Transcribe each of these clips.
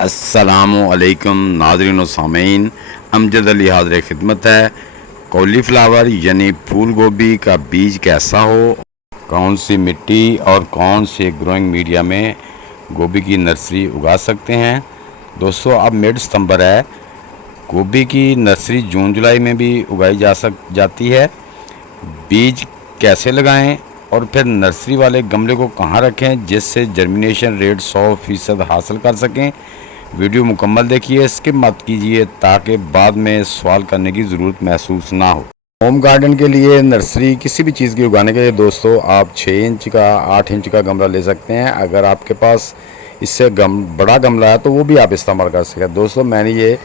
अस्सलामुअलैकुम नाज़रीन व सामीन, अमजद अली हाज़िर खिदमत है। कॉलीफ्लावर यानी फूल गोभी का बीज कैसा हो, कौन सी मिट्टी और कौन से ग्रोइंग मीडिया में गोभी की नर्सरी उगा सकते हैं। दोस्तों, अब मिड सितंबर है। गोभी की नर्सरी जून जुलाई में भी उगाई जाती है। बीज कैसे लगाएं और फिर नर्सरी वाले गमले को कहाँ रखें जिससे जर्मिनेशन रेट 100% हासिल कर सकें। वीडियो मुकम्मल देखिए, स्किप मत कीजिए ताकि बाद में सवाल करने की ज़रूरत महसूस ना हो। होम गार्डन के लिए नर्सरी किसी भी चीज़ की उगाने के लिए दोस्तों आप 6 इंच का 8 इंच का गमला ले सकते हैं। अगर आपके पास इससे बड़ा गमला है तो वो भी आप इस्तेमाल कर सकते हैं। दोस्तों, मैंने ये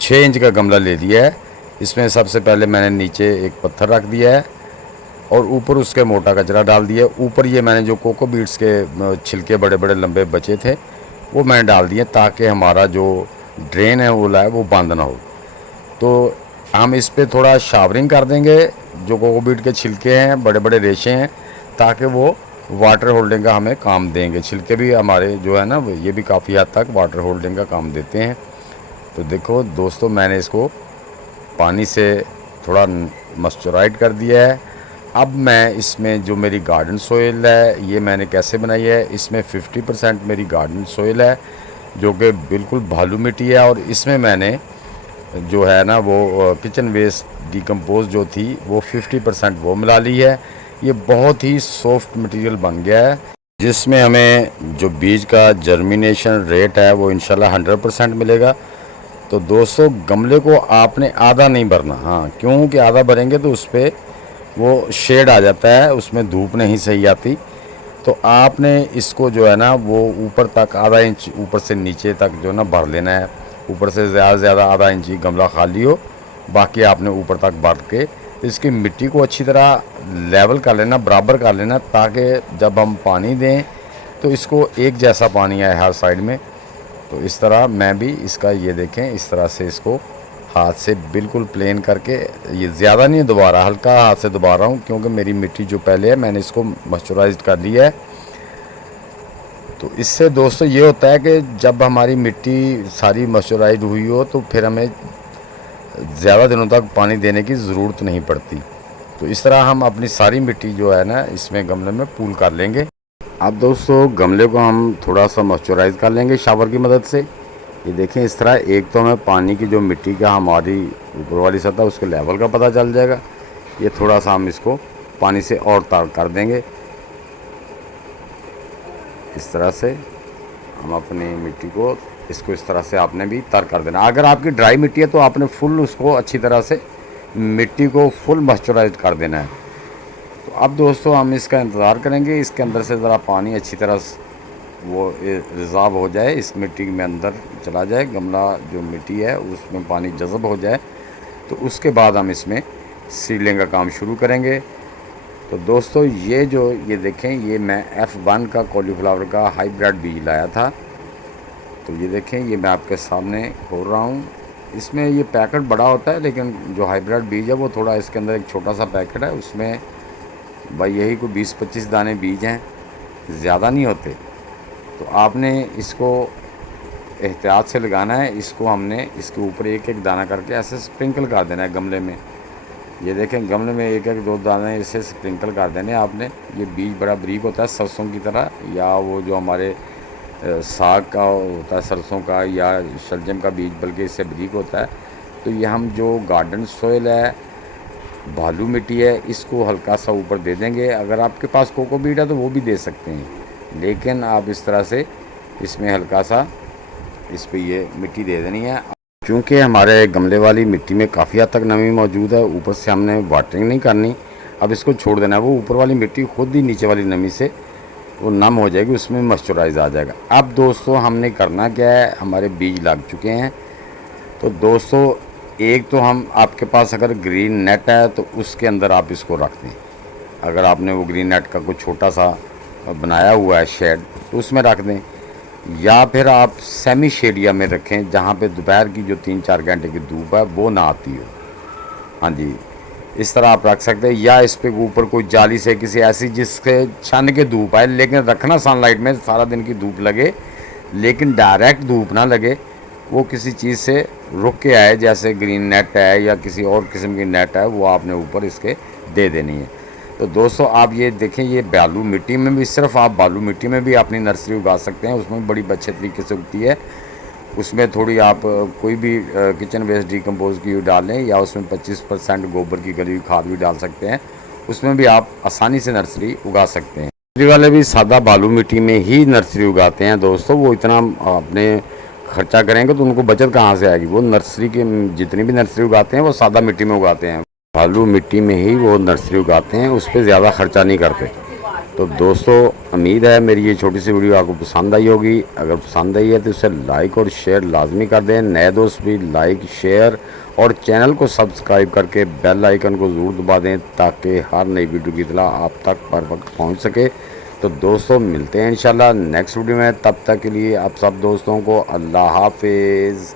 6 इंच का गमला ले लिया है। इसमें सबसे पहले मैंने नीचे एक पत्थर रख दिया है और ऊपर उसके मोटा कचरा डाल दिया। ऊपर ये मैंने जो कोको बीट्स के छिलके बड़े बड़े लंबे बचे थे वो मैंने डाल दिए ताकि हमारा जो ड्रेन है वो वो बंद ना हो। तो हम इस पर थोड़ा शावरिंग कर देंगे। जो कोकोबीट के छिलके हैं, बड़े बड़े रेशे हैं, ताकि वो वाटर होल्डिंग का हमें काम देंगे। छिलके भी हमारे जो है ना ये भी काफ़ी हद तक वाटर होल्डिंग का काम देते हैं। तो देखो दोस्तों, मैंने इसको पानी से थोड़ा मॉइस्चराइज कर दिया है। अब मैं इसमें जो मेरी गार्डन सोइल है ये मैंने कैसे बनाई है, इसमें 50% मेरी गार्डन सोइल है जो कि बिल्कुल भालू मिट्टी है। और इसमें मैंने जो है ना वो किचन वेस्ट डिकम्पोज जो थी वो 50% वो मिला ली है। ये बहुत ही सॉफ्ट मटेरियल बन गया है जिसमें हमें जो बीज का जर्मिनेशन रेट है वो इंशाल्लाह 100% मिलेगा। तो दोस्तों, गमले को आपने आधा नहीं भरना, हाँ, क्योंकि आधा भरेंगे तो उस पर वो शेड आ जाता है, उसमें धूप नहीं सही आती। तो आपने इसको जो है ना वो ऊपर तक आधा इंच ऊपर से नीचे तक जो है ना भर लेना है। ऊपर से ज़्यादा से ज़्यादा आधा इंच ही गमला खाली हो, बाकी आपने ऊपर तक भर के इसकी मिट्टी को अच्छी तरह लेवल कर लेना, बराबर कर लेना, ताकि जब हम पानी दें तो इसको एक जैसा पानी आए हर साइड में। तो इस तरह मैं भी इसका ये देखें, इस तरह से इसको हाथ से बिल्कुल प्लेन करके, ये ज़्यादा नहीं दबा रहा, हल्का हाथ से दबा रहा हूँ क्योंकि मेरी मिट्टी जो पहले है मैंने इसको मॉइस्चराइज्ड कर लिया है। तो इससे दोस्तों ये होता है कि जब हमारी मिट्टी सारी मॉइस्चराइज्ड हुई हो तो फिर हमें ज़्यादा दिनों तक पानी देने की ज़रूरत नहीं पड़ती। तो इस तरह हम अपनी सारी मिट्टी जो है ना इसमें गमले में पूल कर लेंगे। अब दोस्तों, गमले को हम थोड़ा सा मॉइस्चराइज कर लेंगे शावर की मदद से। ये देखें, इस तरह एक तो हमें पानी की जो मिट्टी का हमारी ऊपर वाली सतह उसके लेवल का पता चल जाएगा। ये थोड़ा सा हम इसको पानी से और तर कर देंगे। इस तरह से हम अपनी मिट्टी को इसको इस तरह से आपने भी तर कर देना। अगर आपकी ड्राई मिट्टी है तो आपने फुल उसको अच्छी तरह से मिट्टी को फुल मॉइस्चराइज कर देना है। तो अब दोस्तों हम इसका इंतज़ार करेंगे, इसके अंदर से ज़रा पानी अच्छी तरह वो रिज़र्व हो जाए, इस मिट्टी में अंदर चला जाए, गमला जो मिट्टी है उसमें पानी जज़ब हो जाए, तो उसके बाद हम इसमें सीडलिंग का काम शुरू करेंगे। तो दोस्तों ये देखें, ये मैं F1 का कॉलीफ्लावर का हाइब्रिड बीज लाया था। तो ये देखें, ये मैं आपके सामने खोल रहा हूँ। इसमें ये पैकेट बड़ा होता है लेकिन जो हाइब्रिड बीज है वो थोड़ा, इसके अंदर एक छोटा सा पैकेट है, उसमें भाई यही कोई 20-25 दाने बीज हैं, ज़्यादा नहीं होते। तो आपने इसको एहतियात से लगाना है। इसको हमने इसके ऊपर एक एक दाना करके ऐसे स्प्रिंकल कर देना है गमले में। ये देखें, गमले में एक एक 2 दाने इसे स्प्रिंकल कर देने आपने। ये बीज बड़ा बारीक होता है सरसों की तरह, या वो जो हमारे साग का होता है सरसों का, या शलजम का बीज, बल्कि इससे बारीक होता है। तो ये हम जो गार्डन सोइल है, भालू मिट्टी है, इसको हल्का सा ऊपर दे देंगे। अगर आपके पास कोकोबीट है तो वो भी दे सकते हैं, लेकिन आप इस तरह से इसमें हल्का सा इस पर ये मिट्टी दे देनी है। क्योंकि हमारे गमले वाली मिट्टी में काफ़ी हद तक नमी मौजूद है, ऊपर से हमने वाटरिंग नहीं करनी, अब इसको छोड़ देना है। वो ऊपर वाली मिट्टी खुद ही नीचे वाली नमी से वो नम हो जाएगी, उसमें मॉइस्चराइज आ जाएगा। अब दोस्तों हमने करना क्या है, हमारे बीज लग चुके हैं। तो दोस्तों, एक तो हम, आपके पास अगर ग्रीन नेट है तो उसके अंदर आप इसको रख दें। अगर आपने वो ग्रीन नेट का कुछ छोटा सा बनाया हुआ है शेड तो उसमें रख दें, या फिर आप सेमी शेडिया में रखें जहाँ पे दोपहर की जो 3-4 घंटे की धूप है वो ना आती हो। हाँ जी, इस तरह आप रख सकते हैं। या इस पे ऊपर कोई जाली से किसी ऐसी जिसके छन के धूप आए, लेकिन रखना सनलाइट में, सारा दिन की धूप लगे लेकिन डायरेक्ट धूप ना लगे, वो किसी चीज़ से रुक के आए, जैसे ग्रीन नेट है या किसी और किस्म की नेट है, वो आपने ऊपर इसके दे देनी है। तो दोस्तों आप ये देखें, ये बालू मिट्टी में भी, सिर्फ आप बालू मिट्टी में भी अपनी नर्सरी उगा सकते हैं, उसमें बड़ी अच्छे तरीके से उगती है। उसमें थोड़ी आप कोई भी किचन वेस्ट डिकम्पोज की डाल लें, या उसमें 25% गोबर की गली हुई खाद भी डाल सकते हैं, उसमें भी आप आसानी से नर्सरी उगा सकते हैं। नर्सरी वाले भी सादा बालू मिट्टी में ही नर्सरी उगाते हैं दोस्तों, वो इतना अपने खर्चा करेंगे तो उनको बचत कहाँ से आएगी। वो नर्सरी के जितनी भी नर्सरी उगाते हैं वो सादा मिट्टी में उगाते हैं, बालू मिट्टी में ही वो नर्सरी उगाते हैं, उस पर ज़्यादा खर्चा नहीं करते। तो दोस्तों उम्मीद है मेरी ये छोटी सी वीडियो आपको पसंद आई होगी। अगर पसंद आई है तो इसे लाइक और शेयर लाजमी कर दें। नए दोस्त भी लाइक, शेयर और चैनल को सब्सक्राइब करके बेल आइकन को ज़रूर दबा दें, ताकि हर नई वीडियो की इतला आप तक पर वक्त पहुँच सके। तो दोस्तों मिलते हैं इंशाल्लाह नेक्स्ट वीडियो में, तब तक के लिए आप सब दोस्तों को अल्लाह हाफिज़।